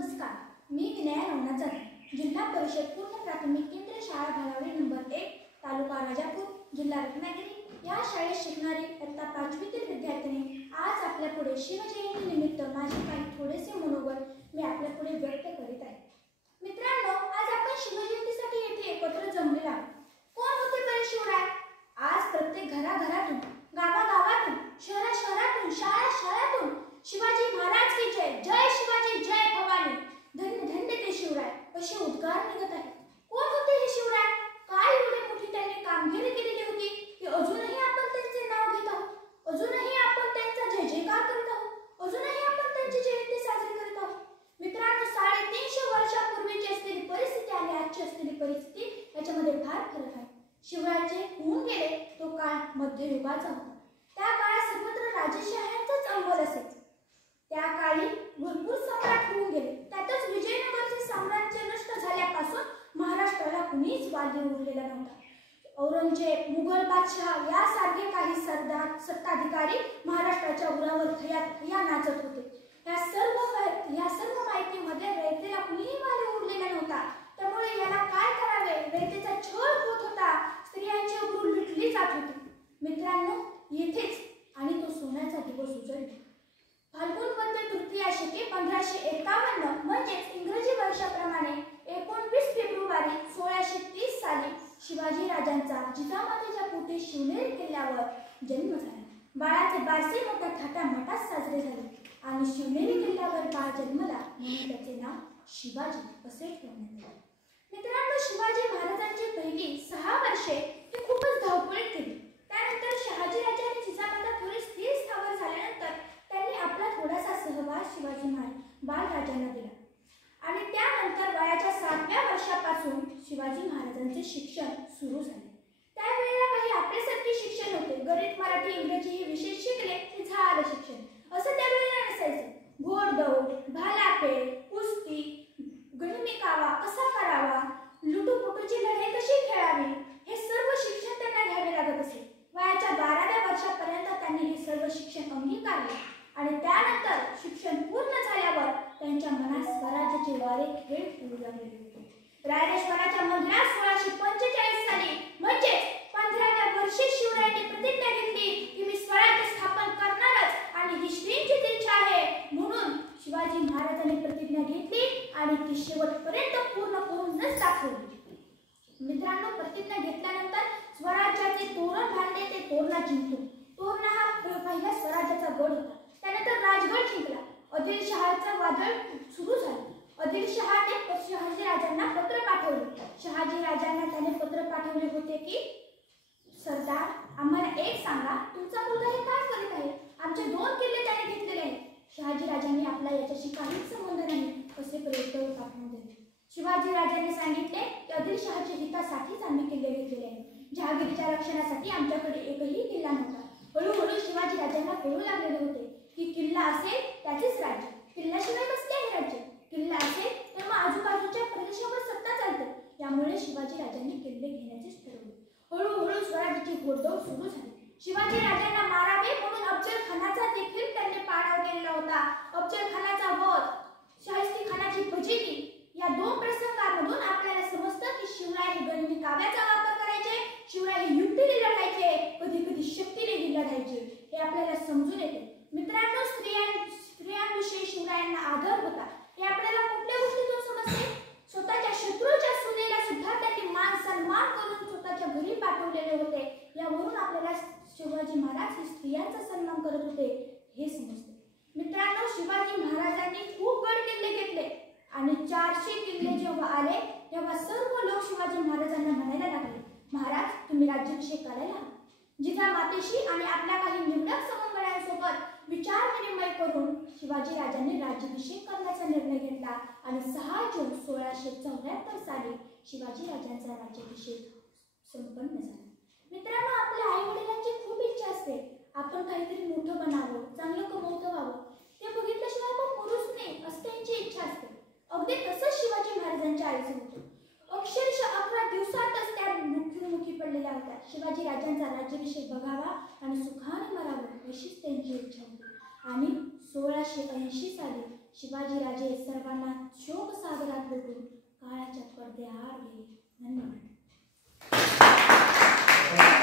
नमस्कार, मी विनया रवनाथ जाधव, जिल्हा परिषद पूर्ण प्राथमिक केंद्रीय शाळा भागावडी नंबर 1, तालुका राजापूर, जिल्हा रत्नागिरी या शाळेत शिकणारी इयत्ता 5वीतील विद्यार्थिनी आज आपल्या पुढे शिवजयंती निमित्त माझे काही थोडेसे मनोगत मी आपल्या पुढे व्यक्त करीत आहे। मित्रांनो, आज आपण शिवजयंतीसाठी येथे एकत्र जमले आहोत। कोण होते बरे शिवराय? आज प्रत्येक घराघरातून, गावागावातून, शहराशहरातून, शाळाशाळातून शिवाजी महाराज की जय, जय शिवाजी, जय भवानी, धन्य धन्य ते शिवराय असे उद्गार निघत आहेत। कोण होते हे शिवराय? काय एवढी मोठी त्यांनी कामगिरी केलेली होती की अजूनही आपण त्यांचे नाव घेत आहोत, अजूनही आपण त्यांचा जय जयकार करत आहोत, अजूनही आपण त्यांची जयंती साजरी करत आहोत। मित्रांनो, 350 वर्षापूर्वीची असलेली परिस्थिती आणि आजची असलेली परिस्थिती याच्यामध्ये फार फरक आहे। शिवरायांचे होऊन गेले तो काळ मध्ययुगाचा होता। त्या काळात सर्वत्र राजेशाह्यांचाच अंमल असायचा। त्या काळी भरपूर सम्राट होऊन गेले, त्यातच विजयनगरचे साम्राज्य नष्ट झाल्यापासून महाराष्ट्राला कुणीच वाली उरलेला नव्हता। औरंगजेब, मुघल बादशाह यासारखे काही सरदार सत्ताधिकारी महाराष्ट्राच्या उरावर थया नाचत होते। या सर्व माहितीमध्ये रयतेला कुणीही वाली उरलेला नव्हता। त्यामुळे याला काय करावे, रयतेचा छळ होत होता, स्त्रियांची अब्रू लुटली जात होती। मित्रांनो, येथेच आणि तो सोन्याचा दिवस उजळला। फाल्गुन वद्य तृतीया शके 1551 म्हणजेच इंग्रजी वर्षाप्रमाणे 29 फेब्रुवारी 1630 साली शिवाजी राजांचा जिजामातेच्या पोटी शिवनेरी किल्ल्यावर जन्म झाला। बाळाचे बारसे मोठ्या थाटामाटात साजरे झाले आणि शिवनेरी किल्ल्यावर बाळ जन्मला म्हणून त्याचे नाव शिवाजी असे ठेवण्यात आले। मित्रांनो, शिवाजी महाराजांची पहिली 6 वर्षे ही खूपच धावपळीत गेली। त्यानंतर शहाजी राजांनी जिजामाता थोडी स्थिर स्थावर झाल्यानंतर त्यांनी आपला थोडासा सहवास शिवाजी बाळराजांना दिला आणि त्यानंतर वयाच्या 7व्या वर्षापासून शिवाजी महाराजांचे शिक्षण सुरू झाले। त्यावेळेला काही आपल्यासारखे शिक्षण होते, गणित, मराठी, इंग्रजी हे विषय शिकले की झालं शिक्षण, असं त्यावेळेला नसायचं। घोडदौड, भालाफेक, कुस्ती, गणिमिकावा कसा करावा, लुटूपुटूची लढाई कशी खेळावी हे सर्व शिक्षण त्यांना घ्यावे लागत असे। वयाच्या 12व्या वर्षापर्यंत त्यांनी हे सर्व शिक्षण अंगीकारले आणि त्यानंतर शिक्षण पूर्ण झाल्यावर त्यांच्या मनात स्वराज्याचे वारे खेळ फुलू लागले होते। रायरेश्वराच्या मंदिरात 1645 साली म्हणजेच 15व्या वर्षी शिवरायांनी प्रतिज्ञा घेतली की मी स्वराज्य स्थापन करणारच आणि ही श्रींचीच इच्छा आहे। म्हणून शिवाजी महाराजांनी प्रतिज्ञा घेतली आणि ती शेवटपर्यंत पूर्ण करूनच दाखवली। मित्रांनो, प्रतिज्ञा घेतल्यानंतर स्वराज्याचे तोरण बांधले, ते तोरणा जिंकलो। तोरणा हा पहिला स्वराज्याचा गड होता। त्यानंतर राजगड जिंकला। आदिलशहाचे वादळ सुरू झाले। आदिलशहाने शहाजी राजांना पत्र पाठवले। शहाजी राजांना त्याने पत्र पाठवले होते की सरदार, आम्हाला एक सांगा, तुमचा मुलगा हे काय करीत आहे? आमचे 2 किल्ले त्याने घेतलेले आहेत। शहाजी राजांनी आपला याच्याशी काहीच संबंध नाही असे प्रत्युत्तर पाठवून दिले। शिवाजी राजांनी सांगितले की आदिलशहाच्या हितासाठीच आम्ही किल्ले घेतलेले आहेत, जहागीरच्या रक्षणासाठी आमच्याकडे एकही किल्ला नव्हता। हळूहळू शिवाजी राजांना कळू लागलेले होते की किल्ला असेल त्याचेच राज्य, किल्ल्याशिवाय कसले आहे राज्य, किल्ला असेल तेव्हा आजूबाजूच्या प्रदेशावर सत्ता चालते। यामुळे शिवाजी राजांनी किल्ले घेण्याचेच ठरवले। हळूहळू स्वराज्याची घोडदौड सुरू झाली। शिवाजी राजांना मारावे म्हणून अफजल खानाचा देखील त्यांनी पाडाव केलेला होता। अफजल खानाचा वध, शाहिस्ती खानाची फजिती या 2 प्रसंगांमधून आपल्याला समजतं की शिवराय हे गनिमी काव्याचा वापर करायचे, शिवराय हे युक्तीने लढायचे, कधी कधी शक्तीने लढायचे, हे आपल्याला समजून येते। मित्रांनो, स्त्रियांविषयी शिवरायांना आदर होता हे आपल्याला कुठल्या गोष्टीतून समजते? स्वतःच्या शत्रूच्या सुनेला सुद्धा त्यांनी मान सन्मान करून स्वतःच्या घरी पाठवलेले होते। यावरून आपल्याला शिवाजी महाराज हे स्त्रियांचा सन्मान करत होते हे समजते। मित्रांनो, शिवाजी महाराजांनी खूप गड किल्ले घेतले आणि 400 किल्ले जेव्हा आले तेव्हा सर्व लोक शिवाजी महाराजांना म्हणायला लागले, महाराज तुम्ही राज्याभिषेक करायला हवा। जिजामातेशी आणि आपल्या काही निवडक सवंगड्यांसोबत विचार विनिमय करून शिवाजी राजांनी राज्याभिषेक करण्याचा निर्णय घेतला आणि 6 जून 1674 साली शिवाजी राजांचा राज्याभिषेक संपन्न झाला। मित्रांनो, आपल्या आई वडिलांची खूप इच्छा असते आपण काहीतरी मोठं बनावं, चांगलं कमवतं व्हावं, ते बघितल्याशिवाय आपण मरूच नाही असं त्यांची इच्छा असते। अगदी तसंच शिवाजी महाराजांच्या आईचं होतं। अक्षरशः 11 दिवसातच त्या मृत्युमुखी पडलेल्या होत्या। शिवाजी राजांचा राज्याभिषेक बघावा आणि सुखाने मरावं अशीच त्यांची इच्छा होती आणि 1680 साली शिवाजी राजे सर्वांना